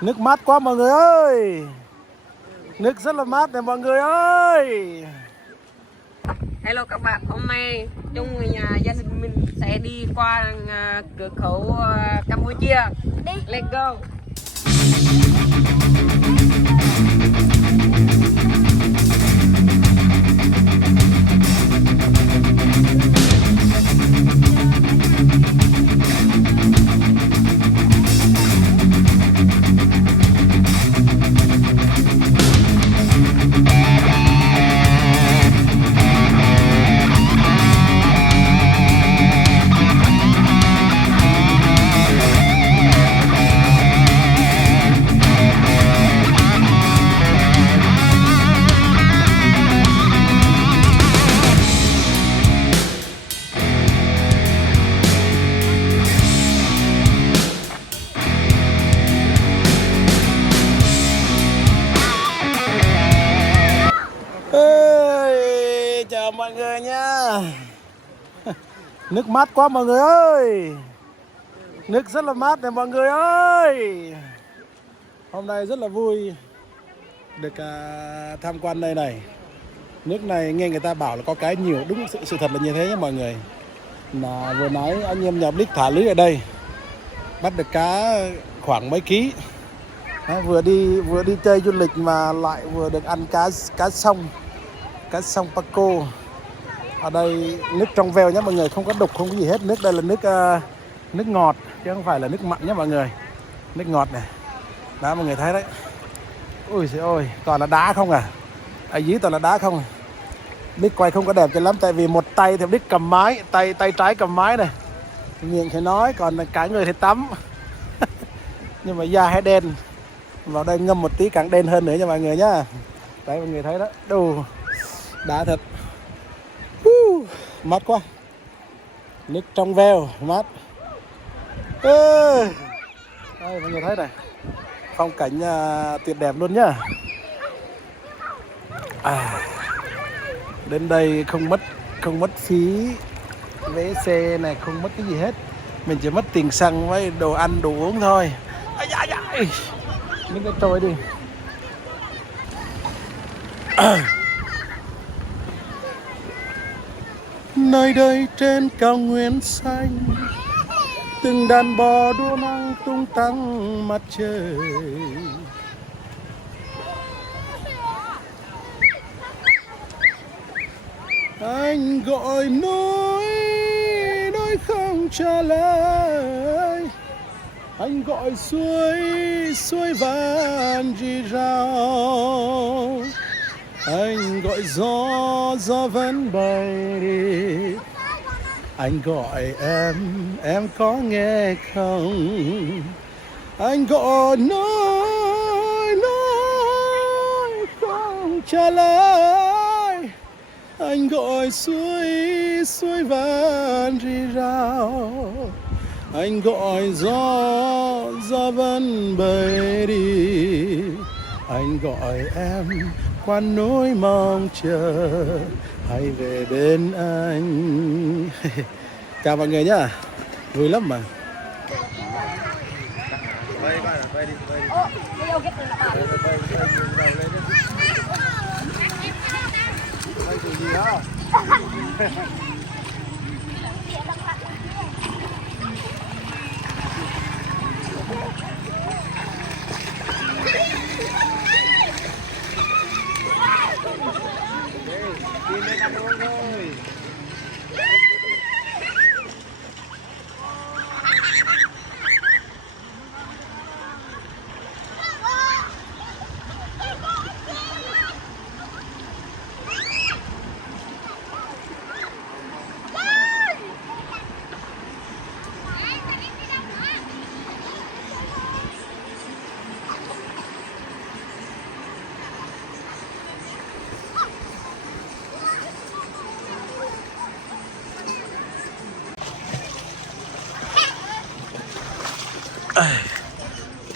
Nước mát quá mọi người ơi. Nước rất là mát này mọi người ơi. Hello các bạn, hôm nay chung người nhà gia đình mình sẽ đi qua cửa khẩu Campuchia. Đi. Let's go. Ê, chào mọi người nha. Nước mát quá mọi người ơi. Nước rất là mát này mọi người ơi. Hôm nay rất là vui được tham quan đây này. Nước này nghe người ta bảo là có cái nhiều, đúng sự thật là như thế nhé mọi người. Là vừa nãy anh em nhà Blix thả lưới ở đây, bắt được cá khoảng mấy ký. Đó, vừa đi chơi du lịch mà lại vừa được ăn cá sông Paco. Ở đây nước trong veo nhé mọi người, không có đục, không có gì hết. Nước đây là nước ngọt chứ không phải là nước mặn nhé mọi người. Nước ngọt này. Đó mọi người thấy đấy. Ui trời ơi, toàn là đá không à. Ở dưới toàn là đá không à. Blix quay không có đẹp cho lắm tại vì một tay thì Blix cầm máy, tay trái cầm máy này. Miệng thì nói, còn cả người thì tắm. Nhưng mà da hay đen. Vào đây ngâm một tí càng đen hơn nữa nha mọi người nhá. Đấy mọi người thấy đó. Đồ đá thật. Mát quá. Nước trong veo, mát. Đây mọi người thấy này. Phong cảnh tuyệt đẹp luôn nhá. Đến đây không mất phí vé xe này, không mất cái gì hết. Mình chỉ mất tiền xăng với đồ ăn đồ uống thôi. Những cái trôi đi. Nơi đây trên cao nguyên xanh, từng đàn bò đua nắng tung tăng mặt trời. Anh gọi núi không trả lời. Anh gọi suối vàn rì rào. Anh gọi gió vẫn bay đi. Anh gọi em có nghe không? Anh gọi nói không trả lời. Anh gọi suối vàn rì rào. Anh gọi gió vẫn bay đi. Anh gọi em qua nỗi mong chờ, hãy về bên anh. Chào mọi người nhá, vui lắm mà.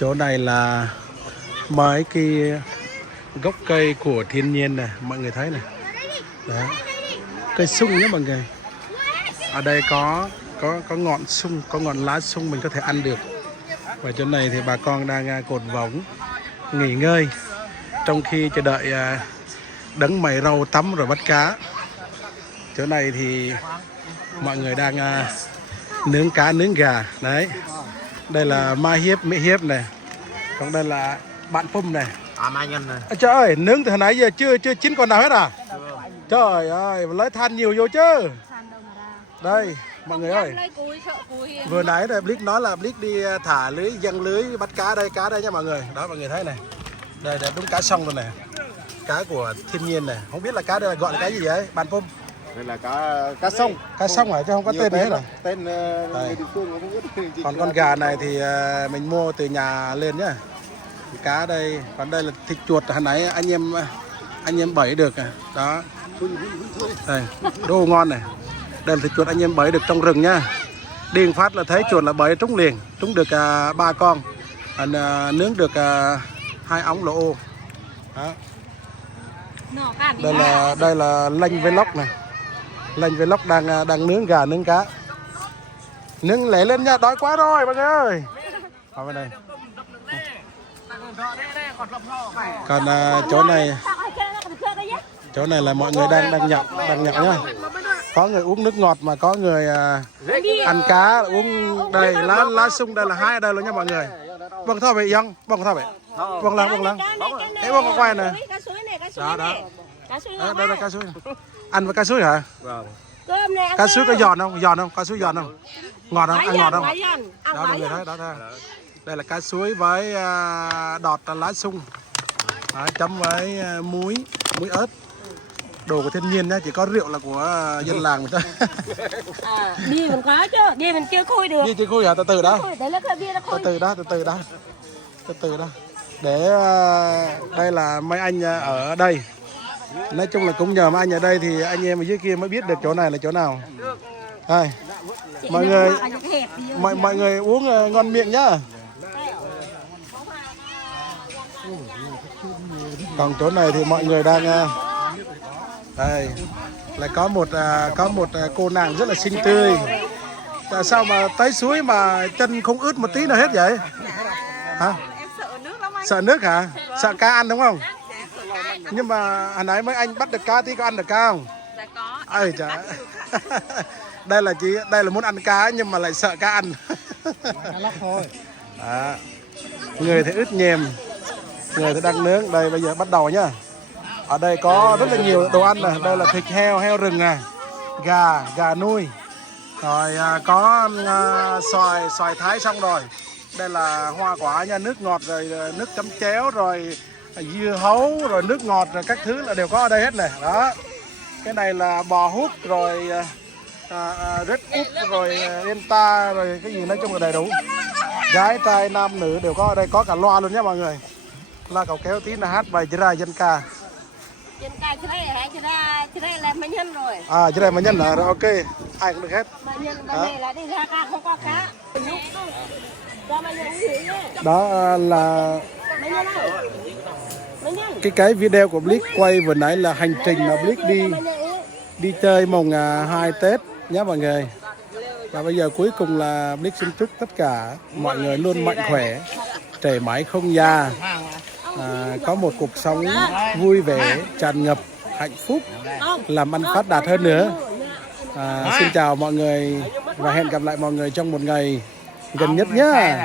Chỗ này là mấy cái gốc cây của thiên nhiên này, mọi người thấy này. Đấy. Cây sung nhé mọi người. Ở đây có ngọn sung, có ngọn lá sung mình có thể ăn được. Và chỗ này thì bà con đang cột võng nghỉ ngơi trong khi chờ đợi đấng mày rau tắm rồi bắt cá. Chỗ này thì mọi người đang nướng cá nướng gà đấy. Đây là Mai Hiếp, Mỹ Hiếp này, còn đây là bạn Pum này. Mai Nhân này. Trời ơi, nướng từ hồi nãy giờ chưa chín con nào hết à? Trời ơi, lấy than nhiều vô chứ. Đây mọi người ơi, vừa nãy là Blix nói là Blix đi thả lưới, giăng lưới bắt cá đây nha mọi người. Đó mọi người thấy này, đây là đúng cá sông rồi này, cá của thiên nhiên này. Không biết là cá đây là gọi là cái gì vậy bạn Pum? Đây là cá sông. Cá sông hả chứ không có tên gì hết à? Tên người địa phương không biết. Còn con gà này thì mình mua từ nhà lên nhá. Cá đây, còn đây là thịt chuột hồi nãy anh em bẫy được à. Đó. Đây, đồ ngon này. Đây là thịt chuột anh em bẫy được trong rừng nhá. Điên phát là thấy chuột là bẫy trúng liền, trúng được 3 con. Nướng được 2 ống lỗ ô. Đó. Đây là lanh vlog này. Lanh vlog đang nướng gà nướng cá. Nướng lẻ lên nha, đói quá rồi mọi người ơi. Vào bên đây. Còn chỗ này là mọi người đang nhậu nhá. Có người uống nước ngọt mà có người ăn cá uống đây lá sung, đây là hai ở đây luôn nha mọi người. Vâng thôi vậy dân, vâng thôi vậy. Vâng lăng. Thế vâng có quay này. Đó. Đây là cá suối. Ăn với cá suối hả? Vâng. Cá suối có giòn không? Cá suối giòn không? Ngọt không? Ăn ngọt không? Đó mọi người thấy đó. Đây là cá suối với đọt lá sung. Đó, chấm với muối ớt. Đồ của thiên nhiên nhá, chỉ có rượu là của dân làng thôi. Đi mình có chứ, đi mình chưa khui được. Đi chưa khui hả? Từ từ đó. Từ từ đó. Để đây là mấy anh ở đây. Nói chung là cũng nhờ mấy anh ở đây thì anh em ở dưới kia mới biết được chỗ này là chỗ nào. Đây. Mọi người uống ngon miệng nhá. Còn chỗ này thì mọi người đang đây là có một cô nàng rất là xinh tươi. Tại sao mà tới suối mà chân không ướt một tí nào hết vậy? Hả? Em sợ nước lắm anh. Sợ nước hả? Sợ cá ăn đúng không? Nhưng mà hồi nãy mấy anh bắt được cá thì có ăn được cá không? Dạ có. Ơi trời. Đây là muốn ăn cá nhưng mà lại sợ cá ăn. Đó. Người thì ướt nhèm, người thì đang nướng. Đây bây giờ bắt đầu nhá. Ở đây có rất là nhiều đồ ăn này. Đây là thịt heo rừng này, gà nuôi, rồi có xoài thái xong rồi. Đây là hoa quả nha, nước ngọt rồi nước chấm chéo rồi dưa hấu rồi nước ngọt rồi các thứ là đều có ở đây hết này. Đó. Cái này là bò hút rồi Red Úp rồi Enta rồi cái gì nói chung là đầy đủ. Gái trai nam nữ đều có ở đây, có cả loa luôn nhé mọi người. Loa cầu kéo tí là hát bài chữ ra dân ca. Dân ca chữ đây là mấy nhân rồi. À chữ đây mà nhân là rồi, ok, ai cũng được hết. Mấy nhân bên này là đi ra ca không có cá. Đó là Mấy nhân. cái video của Blix quay vừa nãy là hành trình mà Blix đi chơi mùng 2 Tết nhé mọi người. Và bây giờ cuối cùng là Blix xin chúc tất cả mọi người luôn mạnh khỏe, trẻ mãi không già, có một cuộc sống vui vẻ, tràn ngập hạnh phúc, làm ăn phát đạt hơn nữa. Xin chào mọi người và hẹn gặp lại mọi người trong một ngày gần nhất nhé.